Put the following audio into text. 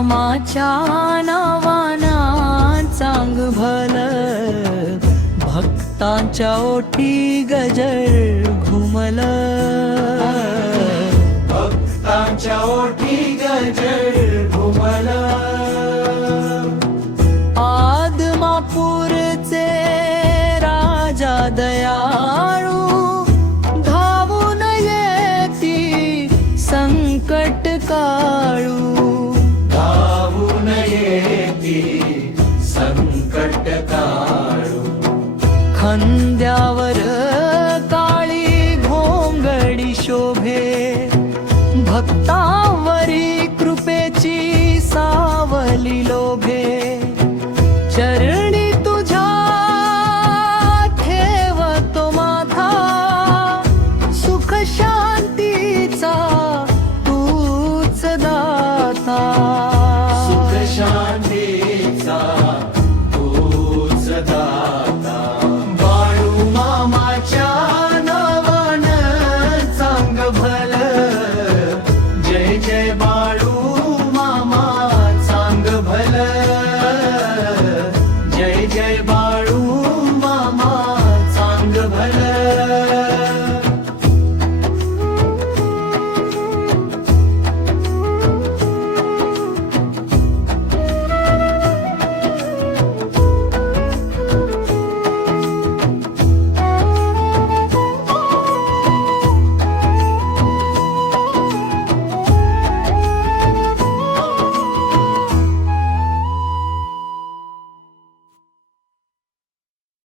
रामाच्या नावाना चांग भल, भक्तांच्या ओठी गजर घुमल, भक्तांच्या ओठी गजर घुमल. आदमापूरचे राजा दयाळू धावून येती संकट काळू, धावून येती संकट काळू. खांद्यावर काळी घोंगडी शोभे, भक्ता